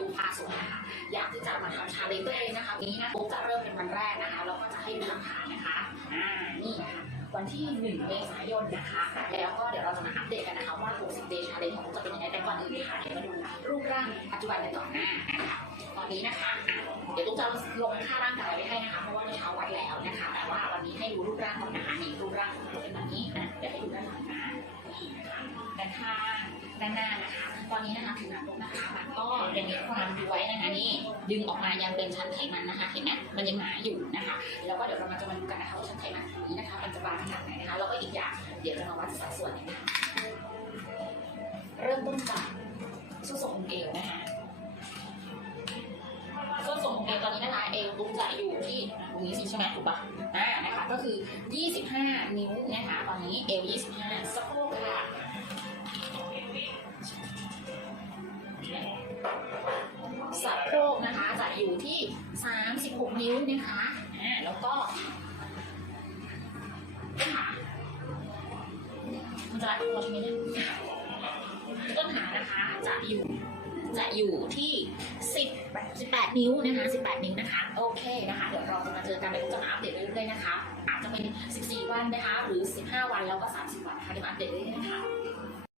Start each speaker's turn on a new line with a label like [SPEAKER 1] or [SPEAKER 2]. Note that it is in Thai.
[SPEAKER 1] ดูภาคสวยนะคะอยากที่จะมาทำชาเลนจ์ตัวเองนะคะวันนี้นะปุ๊บจะเริ่มเป็นวันแรกนะคะแล้วก็จะให้ดูหลักฐานนะคะอ่านี่นะคะวันที่ 1 เมษายนนะคะ แล้วก็เดี๋ยวเราจะมาอัปเดตกันนะคะว่า 60 day challenge ของจะเป็นยังไงแต่ก่อนอื่นค่ะเดี๋ยวมาดูรูปร่างปัจจุบันกันก่อนหน้านะคะตอนนี้นะคะอะเดี๋ยวตุ๊กจะลงค่าร่างกายไว้ให้นะคะเพราะว่าเมื่อเช้าวัดแล้วนะคะ แต่ว่าวันนี้ให้ดูรูปร่างก่อนนะคะนี่รูปร่าง ด้านหน้านะคะ ตอนนี้นะคะผิวหนังนะคะมันก็ยังมีความย้วยนะคะนี่ดึงออกมายังเป็นชั้นไขมันนะคะ เห็นไหมมันยังหนาอยู่นะคะ แล้วก็เดี๋ยวเรามาจะมาดูกันนะคะว่าชั้นไขมันนี้นะคะ มันจะบางขนาดไหนนะคะ แล้วก็อีกอย่างเดี๋ยวจะมาวัดสัดส่วนนะคะเริ่มต้นจากส้นสูงเอวนะคะส้นสูงเอวตอนนี้นะคะเอวตุ๊กจะอยู่ที่ตรงนี้สิใช่ไหมถูกปะอ่านะคะก็คือ 25 นิ้วนะคะ ตอนนี้เอว25สะโพกค่ะ สะโพกนะคะ จะอยู่ที่ 36 นิ้วนะคะอ่าแล้วก็ขามันจะรัดตัวใช่ไหมเนี่ยต้นขานะคะจะอยู่จะอยู่ที่ 10 18 นิ้วนะคะ 18 นิ้วนะคะ โอเคนะคะ เดี๋ยวเราจะมาเจอกันเดี๋ยวจะมาอัปเดตเรื่อยๆนะคะ อาจจะเป็น 14 วันนะคะ หรือ 15 วันแล้วก็ 30 วันนะคะเดี๋ยวมาอัปเดตเรื่อยๆนะคะ